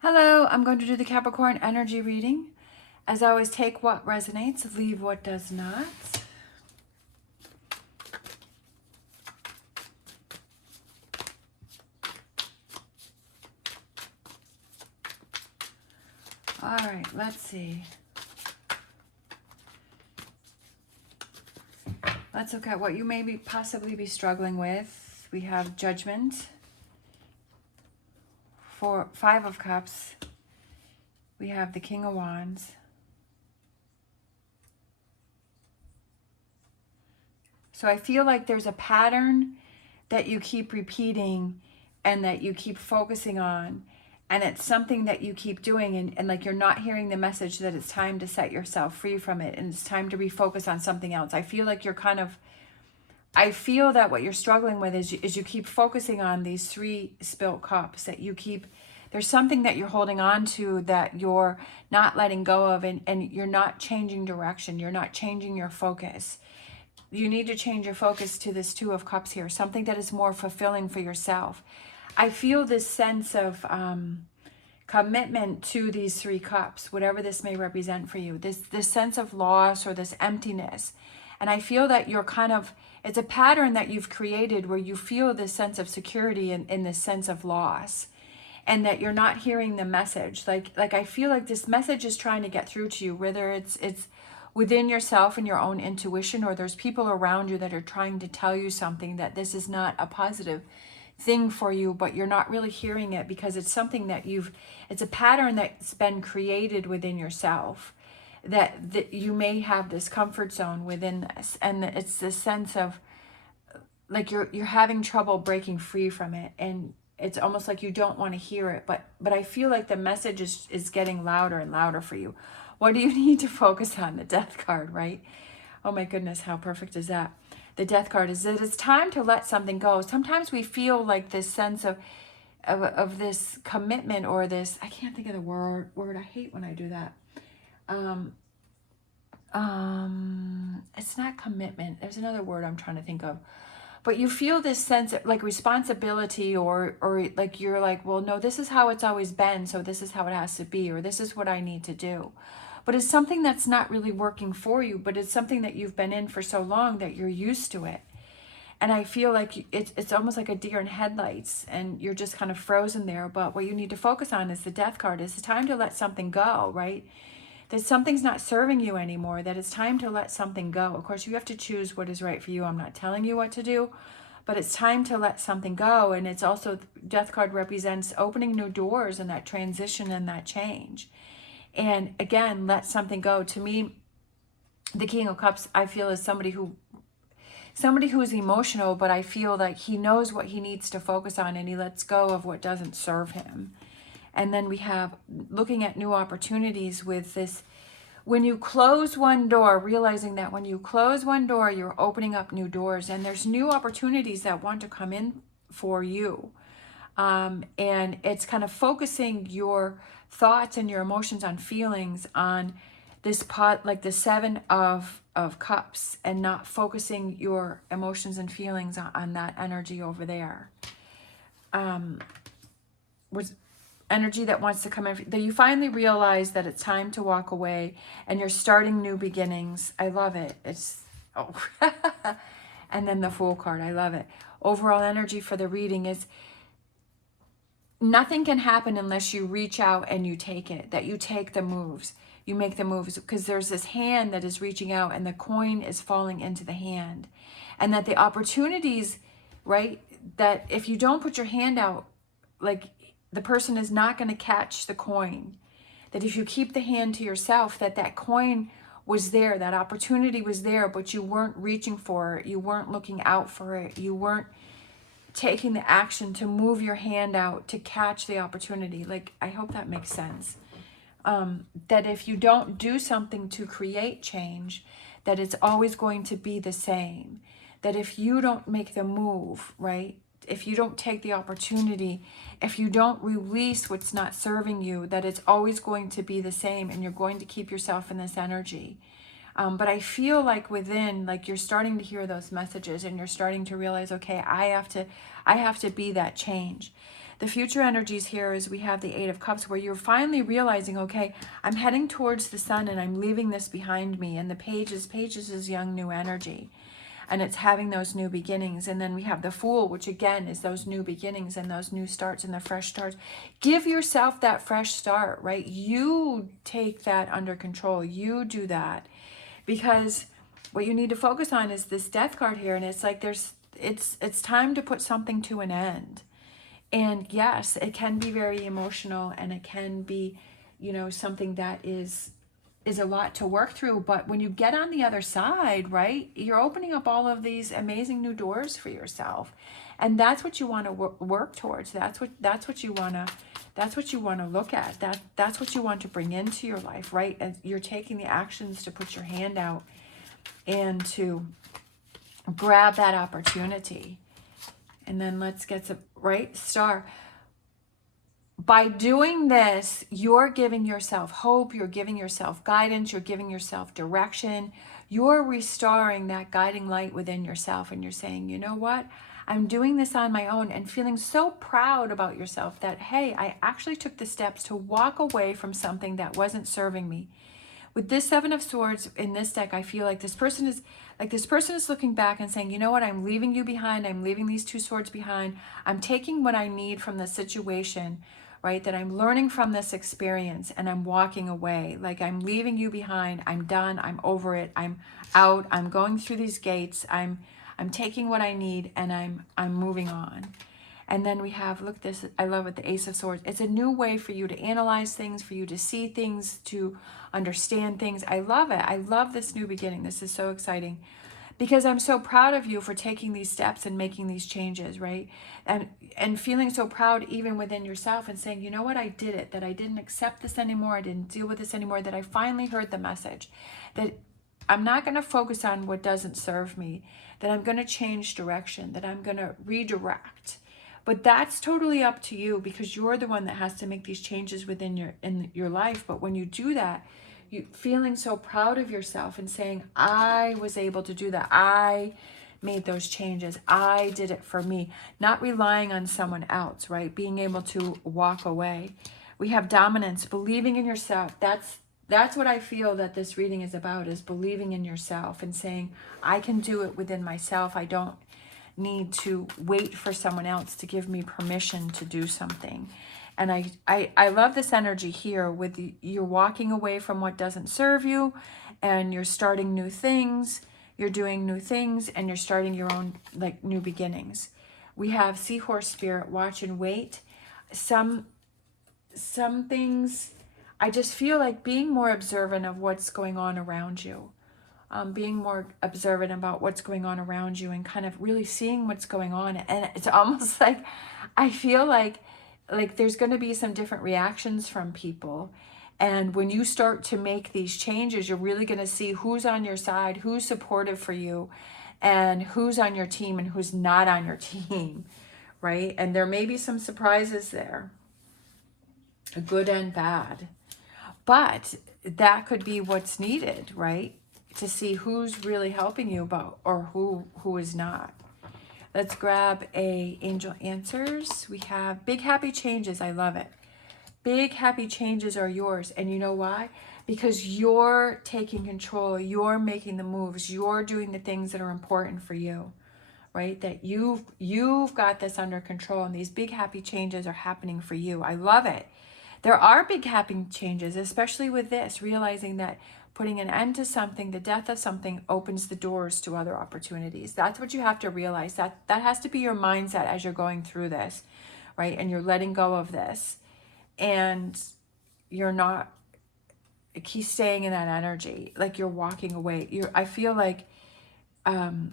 Hello, I'm going to do the Capricorn energy reading. As always, take what resonates, leave what does not. All right, let's see. Let's look at what you may possibly be struggling with. We have Judgment for 5 of Cups. We have the King of Wands. So I feel like there's a pattern that you keep repeating and that you keep focusing on. And it's something that you keep doing and like you're not hearing the message that it's time to set yourself free from it and it's time to refocus on something else. I feel like I feel that what you're struggling with is you keep focusing on these 3 spilt cups, that you keep, there's something that you're holding on to that you're not letting go of, and you're not changing direction. You're not changing your focus. You need to change your focus to this 2 of Cups here, something that is more fulfilling for yourself. I feel this sense of commitment to these 3 cups, whatever this may represent for you, this sense of loss or this emptiness. And I feel that you're it's a pattern that you've created where you feel this sense of security in this sense of loss, and that you're not hearing the message. Like I feel like this message is trying to get through to you, whether it's within yourself and your own intuition, or there's people around you that are trying to tell you something, that this is not a positive thing for you, but you're not really hearing it because it's something that it's a pattern that's been created within yourself, that you may have this comfort zone within this, and it's this sense of like you're having trouble breaking free from it, and it's almost like you don't want to hear it, but I feel like the message is getting louder and louder for you. What do you need to focus on? The Death card, right? Oh my goodness, how perfect is that? The Death card is that it's time to let something go. Sometimes we feel like this sense of this commitment, or this, I can't think of the word. I hate when I do that. It's not commitment. There's another word I'm trying to think of. But you feel this sense of like responsibility, or like you're like, well, no, this is how it's always been, so this is how it has to be, or this is what I need to do. But it's something that's not really working for you, but it's something that you've been in for so long that you're used to it. And I feel like it's almost like a deer in headlights, and you're just kind of frozen there. But what you need to focus on is the Death card. It's time to let something go, right? That something's not serving you anymore, that it's time to let something go. Of course, you have to choose what is right for you. I'm not telling you what to do, but it's time to let something go. And it's also, Death card represents opening new doors and that transition and that change. And again, let something go. To me, the King of Cups, I feel, is somebody who is emotional, but I feel like he knows what he needs to focus on, and he lets go of what doesn't serve him. And then we have looking at new opportunities with this. When you close one door, realizing that when you close one door, you're opening up new doors, and there's new opportunities that want to come in for you. And it's kind of focusing your thoughts and your emotions on feelings on this pot, like the 7 of Cups, and not focusing your emotions and feelings on that energy over there. Was energy that wants to come in, that you finally realize that it's time to walk away and you're starting new beginnings. I love it. It's, oh, and then the Fool card. I love it. Overall energy for the reading is nothing can happen unless you reach out and you take it, that you take the moves, you make the moves, because there's this hand that is reaching out and the coin is falling into the hand, and that the opportunities, right, that if you don't put your hand out, like, the person is not going to catch the coin. That if you keep the hand to yourself, that coin was there, that opportunity was there, but you weren't reaching for it, you weren't looking out for it, you weren't taking the action to move your hand out to catch the opportunity. Like, I hope that makes sense. That if you don't do something to create change, that it's always going to be the same. That if you don't make the move, right, if you don't take the opportunity, if you don't release what's not serving you, that it's always going to be the same, and you're going to keep yourself in this energy. But I feel like within, like you're starting to hear those messages, and you're starting to realize, okay, I have to be that change. The future energies here is we have the Eight of Cups, where you're finally realizing, okay, I'm heading towards the sun and I'm leaving this behind me. And the pages is young, new energy. And it's having those new beginnings. And then we have the Fool, which again is those new beginnings and those new starts and the fresh starts. Give yourself that fresh start, right? You take that under control. You do that. Because what you need to focus on is this Death card here. And it's like it's time to put something to an end. And yes, it can be very emotional, and it can be, you know, something that is a lot to work through. But when you get on the other side, right, you're opening up all of these amazing new doors for yourself. And that's what you want to work towards. That's what you want to look at. That's what you want to bring into your life, right? And you're taking the actions to put your hand out and to grab that opportunity. And then let's get some, right, Star. By doing this, you're giving yourself hope, you're giving yourself guidance, you're giving yourself direction, you're restoring that guiding light within yourself, and you're saying, you know what, I'm doing this on my own, and feeling so proud about yourself that, hey, I actually took the steps to walk away from something that wasn't serving me. With this Seven of Swords in this deck, I feel like this person is looking back and saying, you know what, I'm leaving you behind. I'm leaving these two swords behind. I'm taking what I need from the situation, right, that I'm learning from this experience, and I'm walking away. Like, I'm leaving you behind. I'm done. I'm over it. I'm out. I'm going through these gates. I'm taking what I need, and I'm moving on. And then we have, look, this, I love it, the Ace of Swords. It's a new way for you to analyze things, for you to see things, to understand things. I love it. I love this new beginning. This is so exciting, because I'm so proud of you for taking these steps and making these changes, right? And feeling so proud even within yourself, and saying, you know what, I did it, that I didn't accept this anymore. I didn't deal with this anymore, that I finally heard the message that I'm not going to focus on what doesn't serve me, that I'm going to change direction, that I'm going to redirect. But that's totally up to you, because you're the one that has to make these changes within your life. But when you do that, you feeling so proud of yourself and saying, I was able to do that. I made those changes. I did it for me. Not relying on someone else, right? Being able to walk away. We have dominance, believing in yourself. That's what I feel that this reading is about, is believing in yourself and saying, I can do it within myself. I don't need to wait for someone else to give me permission to do something. And I love this energy here with you're walking away from what doesn't serve you, and you're starting new things, you're doing new things, and you're starting your own, like, new beginnings. We have Seahorse Spirit, watch and wait. Some things, I just feel like being more observant of what's going on around you. Being more observant about what's going on around you, and kind of really seeing what's going on. And it's almost like, I feel like there's going to be some different reactions from people. And when you start to make these changes, you're really going to see who's on your side, who's supportive for you, and who's on your team and who's not on your team, right? And there may be some surprises there, good and bad. But that could be what's needed, right? To see who's really helping you, or who is not. Let's grab a Angel Answers. We have big happy changes. I love it. Big happy changes are yours. And you know why? Because you're taking control. You're making the moves. You're doing the things that are important for you, right? That you've got this under control, and these big happy changes are happening for you. I love it. There are big happy changes, especially with this, realizing that putting an end to something, the death of something, opens the doors to other opportunities. That's what you have to realize. That has to be your mindset as you're going through this, right? And you're letting go of this, and you're not keep staying in that energy, like you're walking away. I feel like, let's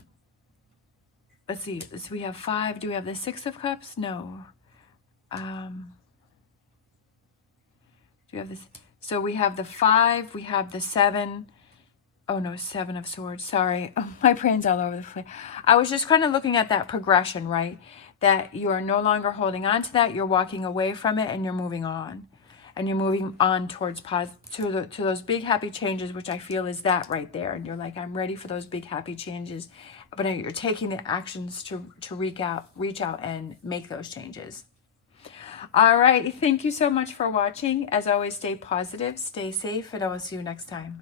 see, so we have 5. Do we have the 6 of Cups? No. Do we have this? So we have the 5, we have the 7. Oh no, 7 of Swords. Sorry, my brain's all over the place. I was just kind of looking at that progression, right? That you are no longer holding on to that. You're walking away from it, and you're moving on. And you're moving on towards to those big happy changes, which I feel is that right there. And you're like, I'm ready for those big happy changes. But you're taking the actions to reach out and make those changes. All right. Thank you so much for watching. As always, stay positive, stay safe, and I will see you next time.